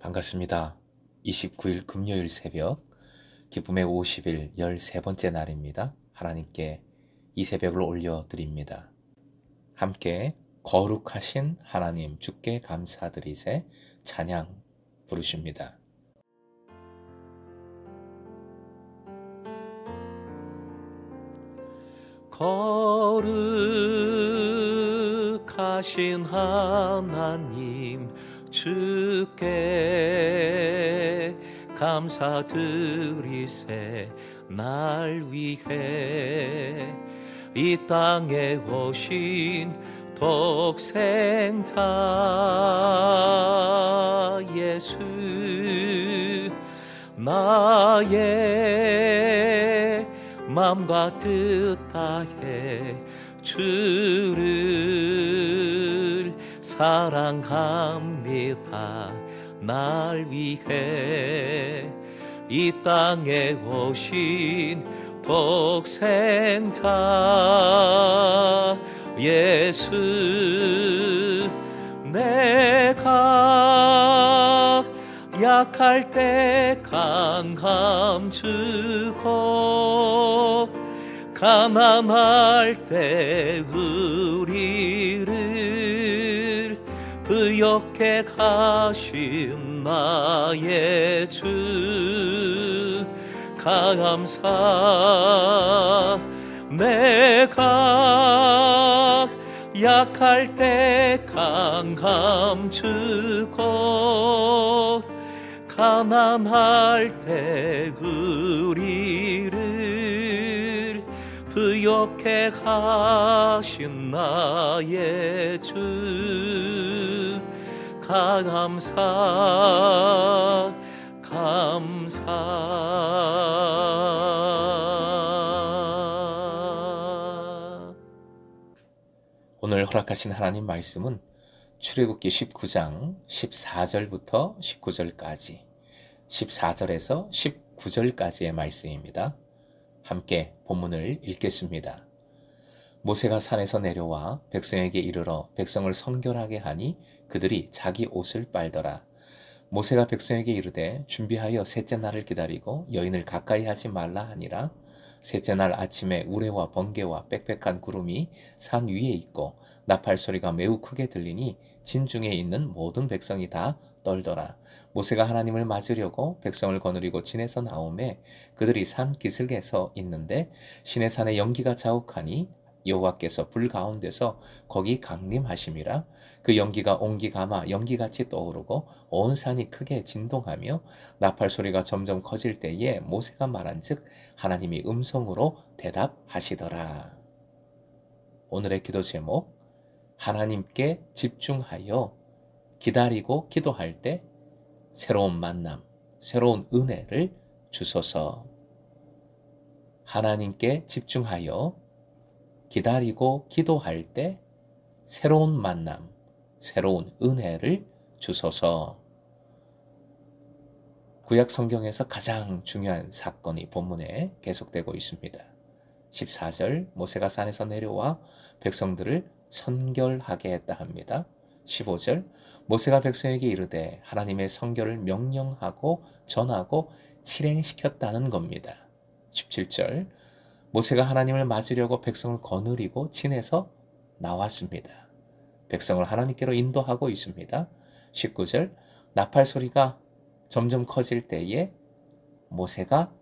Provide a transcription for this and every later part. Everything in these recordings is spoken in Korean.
반갑습니다. 29일 금요일 새벽 기쁨의 50일 13번째 날입니다. 하나님께 이 새벽을 올려드립니다. 함께 거룩하신 하나님 주께 감사드리세 찬양 부르십니다. 거룩하신 하나님 주께 감사드리세 날 위해 이 땅에 오신 독생자 예수 나의 맘과 뜻 다해 주를 사랑합니다. 날 위해 이 땅에 오신 독생자 예수 내가 약할 때 강함 주고 가난할 때 우리를 부욕해 하신 나의 주 감사 내가 약할 때 강함 주고 가난할 때 우리를 부욕해 하신 나의 주 감사 오늘 허락하신 하나님 말씀은 출애굽기 19장 14절부터 19절까지 14절에서 19절까지의 말씀입니다. 함께 본문을 읽겠습니다. 모세가 산에서 내려와 백성에게 이르러 백성을 선결하게 하니 그들이 자기 옷을 빨더라. 모세가 백성에게 이르되 준비하여 셋째 날을 기다리고 여인을 가까이 하지 말라 하니라. 셋째 날 아침에 우레와 번개와 빽빽한 구름이 산 위에 있고 나팔 소리가 매우 크게 들리니 진중에 있는 모든 백성이 다 떨더라. 모세가 하나님을 맞으려고 백성을 거느리고 진에서 나오매 그들이 산 기슭에 서 있는데 시내산에 연기가 자욱하니 여호와께서 불 가운데서 거기 강림하심이라. 그 연기가 옹기 가마 연기같이 떠오르고 온 산이 크게 진동하며 나팔 소리가 점점 커질 때에 모세가 말한즉 하나님이 음성으로 대답하시더라. 오늘의 기도 제목, 하나님께 집중하여 기다리고 기도할 때 새로운 만남, 새로운 은혜를 주소서. 하나님께 집중하여 기다리고 기도할 때 새로운 만남, 새로운 은혜를 주소서. 구약 성경에서 가장 중요한 사건이 본문에 계속되고 있습니다. 14절 모세가 산에서 내려와 백성들을 선결하게 했다 합니다. 15절 모세가 백성에게 이르되 하나님의 선결을 명령하고 전하고 실행시켰다는 겁니다. 17절 모세가 하나님을 맞으려고 백성을 거느리고 진에서 나왔습니다. 백성을 하나님께로 인도하고 있습니다. 19절 나팔 소리가 점점 커질 때에 모세가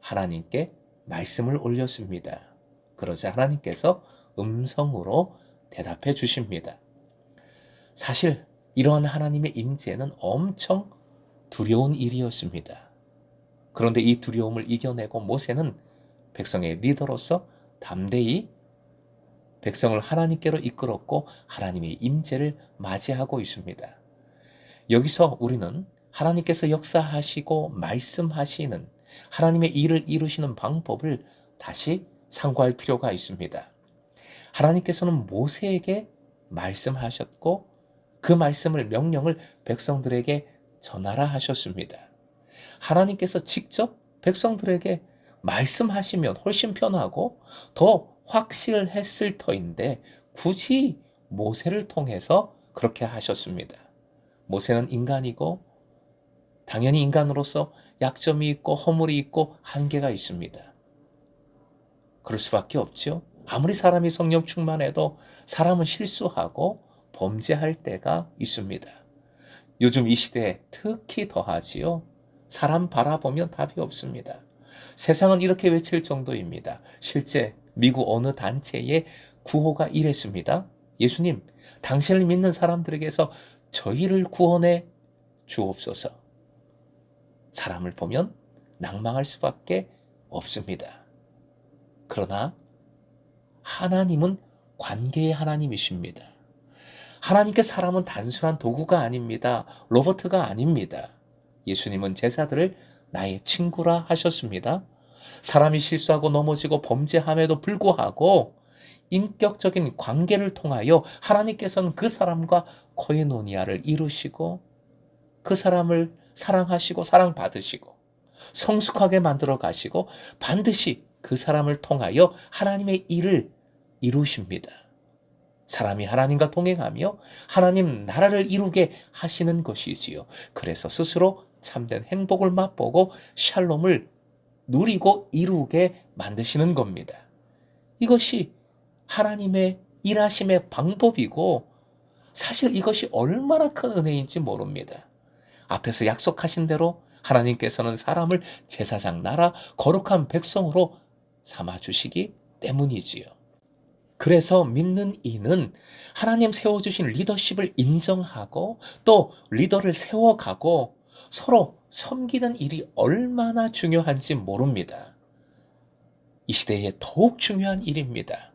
하나님께 말씀을 올렸습니다. 그러자 하나님께서 음성으로 대답해 주십니다. 사실 이러한 하나님의 임재는 엄청 두려운 일이었습니다. 그런데 이 두려움을 이겨내고 모세는 백성의 리더로서 담대히 백성을 하나님께로 이끌었고 하나님의 임재를 맞이하고 있습니다. 여기서 우리는 하나님께서 역사하시고 말씀하시는 하나님의 일을 이루시는 방법을 다시 상고할 필요가 있습니다. 하나님께서는 모세에게 말씀하셨고 그 말씀을 명령을 백성들에게 전하라 하셨습니다. 하나님께서 직접 백성들에게 말씀하시면 훨씬 편하고 더 확실했을 터인데 굳이 모세를 통해서 그렇게 하셨습니다. 모세는 인간이고 당연히 인간으로서 약점이 있고 허물이 있고 한계가 있습니다. 그럴 수밖에 없죠. 아무리 사람이 성령 충만해도 사람은 실수하고 범죄할 때가 있습니다. 요즘 이 시대에 특히 더하지요. 사람 바라보면 답이 없습니다. 세상은 이렇게 외칠 정도입니다. 실제 미국 어느 단체의 구호가 이랬습니다. 예수님, 당신을 믿는 사람들에게서 저희를 구원해 주옵소서. 사람을 보면 낭망할 수밖에 없습니다. 그러나 하나님은 관계의 하나님이십니다. 하나님께 사람은 단순한 도구가 아닙니다. 로버트가 아닙니다. 예수님은 제자들을 나의 친구라 하셨습니다. 사람이 실수하고 넘어지고 범죄함에도 불구하고 인격적인 관계를 통하여 하나님께서는 그 사람과 코에노니아를 이루시고 그 사람을 사랑하시고 사랑받으시고 성숙하게 만들어 가시고 반드시 그 사람을 통하여 하나님의 일을 이루십니다. 사람이 하나님과 동행하며 하나님 나라를 이루게 하시는 것이지요. 그래서 스스로 참된 행복을 맛보고 샬롬을 누리고 이루게 만드시는 겁니다. 이것이 하나님의 일하심의 방법이고 사실 이것이 얼마나 큰 은혜인지 모릅니다. 앞에서 약속하신 대로 하나님께서는 사람을 제사장 나라 거룩한 백성으로 삼아주시기 때문이지요. 그래서 믿는 이는 하나님 세워주신 리더십을 인정하고 또 리더를 세워가고 서로 섬기는 일이 얼마나 중요한지 모릅니다. 이 시대에 더욱 중요한 일입니다.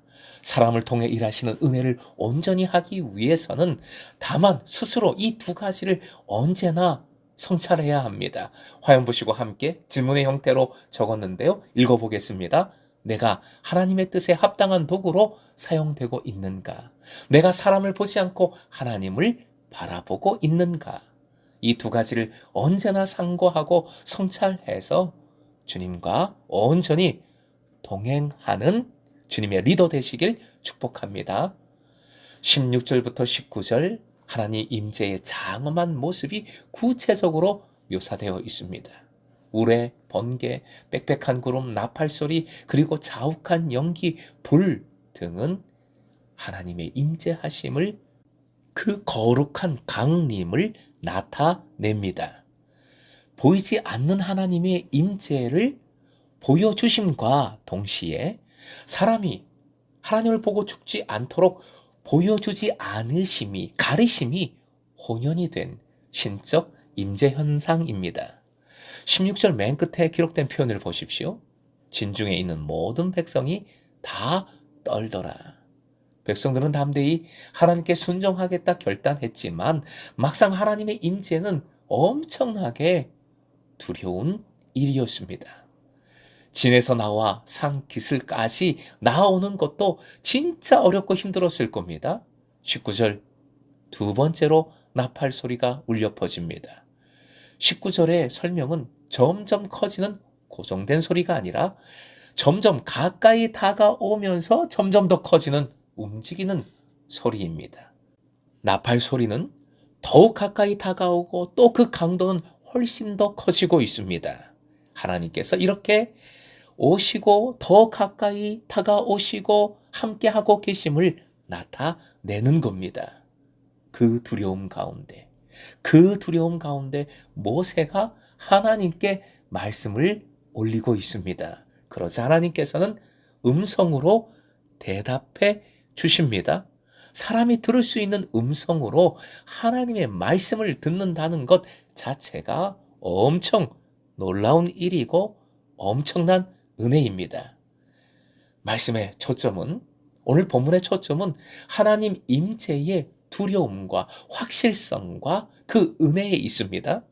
사람을 통해 일하시는 은혜를 온전히 하기 위해서는 다만 스스로 이 두 가지를 언제나 성찰해야 합니다. 화면 보시고 함께 질문의 형태로 적었는데요. 읽어보겠습니다. 내가 하나님의 뜻에 합당한 도구로 사용되고 있는가? 내가 사람을 보지 않고 하나님을 바라보고 있는가? 이 두 가지를 언제나 상고하고 성찰해서 주님과 온전히 동행하는 주님의 리더 되시길 축복합니다. 16절부터 19절 하나님 임재의 장엄한 모습이 구체적으로 묘사되어 있습니다. 우레, 번개, 빽빽한 구름, 나팔소리, 그리고 자욱한 연기, 불 등은 하나님의 임재하심을 그 거룩한 강림을 나타냅니다. 보이지 않는 하나님의 임재를 보여주심과 동시에 사람이 하나님을 보고 죽지 않도록 보여주지 않으심이, 가리심이 혼연이 된 신적 임재 현상입니다. 16절 맨 끝에 기록된 표현을 보십시오. 진중에 있는 모든 백성이 다 떨더라. 백성들은 담대히 하나님께 순종하겠다 결단했지만 막상 하나님의 임재는 엄청나게 두려운 일이었습니다. 진에서 나와 산 기슭까지 나오는 것도 진짜 어렵고 힘들었을 겁니다. 19절 두 번째로 나팔 소리가 울려 퍼집니다. 19절의 설명은 점점 커지는 고정된 소리가 아니라 점점 가까이 다가오면서 점점 더 커지는 움직이는 소리입니다. 나팔 소리는 더욱 가까이 다가오고 또 그 강도는 훨씬 더 커지고 있습니다. 하나님께서 이렇게 오시고 더 가까이 다가오시고 함께하고 계심을 나타내는 겁니다. 그 두려움 가운데 모세가 하나님께 말씀을 올리고 있습니다. 그러자 하나님께서는 음성으로 대답해 주십니다. 사람이 들을 수 있는 음성으로 하나님의 말씀을 듣는다는 것 자체가 엄청 놀라운 일이고 엄청난 은혜입니다. 말씀의 초점은, 오늘 본문의 초점은 하나님 임재의 두려움과 확실성과 그 은혜에 있습니다.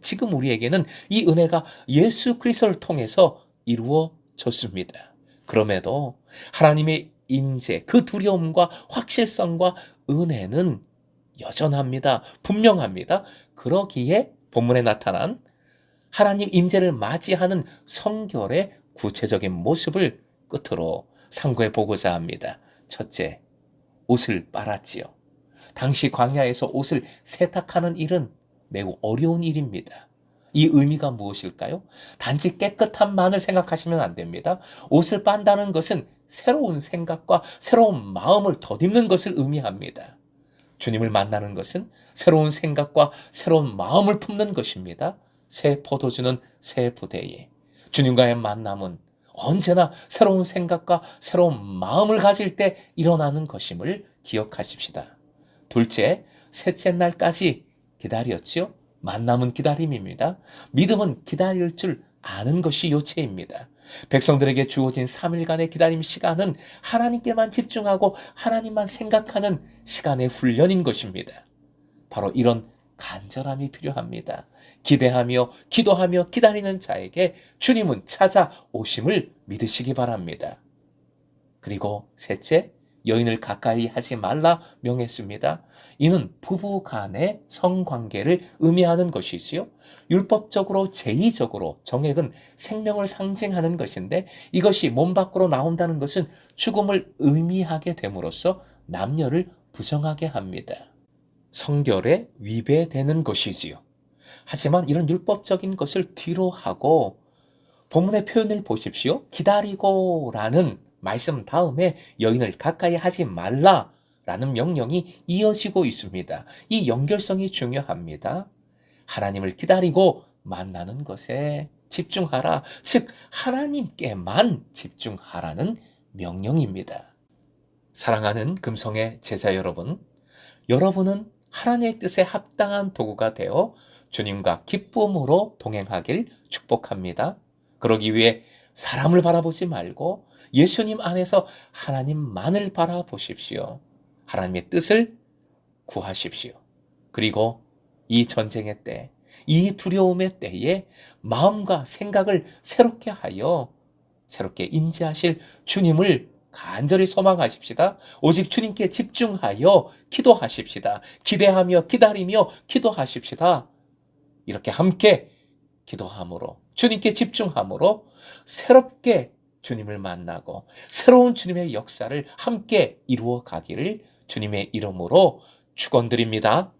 지금 우리에게는 이 은혜가 예수 그리스도를 통해서 이루어졌습니다. 그럼에도 하나님의 임재, 그 두려움과 확실성과 은혜는 여전합니다. 분명합니다. 그러기에 본문에 나타난 하나님 임재를 맞이하는 성결의 구체적인 모습을 끝으로 상고해 보고자 합니다. 첫째, 옷을 빨았지요. 당시 광야에서 옷을 세탁하는 일은 매우 어려운 일입니다. 이 의미가 무엇일까요? 단지 깨끗한 만을 생각하시면 안 됩니다. 옷을 빤다는 것은 새로운 생각과 새로운 마음을 덧입는 것을 의미합니다. 주님을 만나는 것은 새로운 생각과 새로운 마음을 품는 것입니다. 새 포도주는 새 부대에. 주님과의 만남은 언제나 새로운 생각과 새로운 마음을 가질 때 일어나는 것임을 기억하십시다. 둘째, 셋째 날까지 기다렸지요? 만남은 기다림입니다. 믿음은 기다릴 줄 아는 것이 요체입니다. 백성들에게 주어진 3일간의 기다림 시간은 하나님께만 집중하고 하나님만 생각하는 시간의 훈련인 것입니다. 바로 이런 간절함이 필요합니다. 기대하며 기도하며 기다리는 자에게 주님은 찾아오심을 믿으시기 바랍니다. 그리고 셋째, 여인을 가까이 하지 말라 명했습니다. 이는 부부 간의 성관계를 의미하는 것이지요. 율법적으로 제2적으로 정액은 생명을 상징하는 것인데 이것이 몸 밖으로 나온다는 것은 죽음을 의미하게 됨으로써 남녀를 부정하게 합니다. 성결에 위배되는 것이지요. 하지만 이런 율법적인 것을 뒤로 하고 본문의 표현을 보십시오. 기다리고라는 말씀 다음에 여인을 가까이 하지 말라라는 명령이 이어지고 있습니다. 이 연결성이 중요합니다. 하나님을 기다리고 만나는 것에 집중하라. 즉 하나님께만 집중하라는 명령입니다. 사랑하는 금성의 제자 여러분, 여러분은 하나님의 뜻에 합당한 도구가 되어 주님과 기쁨으로 동행하길 축복합니다. 그러기 위해 사람을 바라보지 말고 예수님 안에서 하나님만을 바라보십시오. 하나님의 뜻을 구하십시오. 그리고 이 전쟁의 때, 이 두려움의 때에 마음과 생각을 새롭게 하여 새롭게 임재하실 주님을 간절히 소망하십시다. 오직 주님께 집중하여 기도하십시다. 기대하며 기다리며 기도하십시다. 이렇게 함께 기도함으로 주님께 집중함으로 새롭게 주님을 만나고 새로운 주님의 역사를 함께 이루어 가기를 주님의 이름으로 축원드립니다.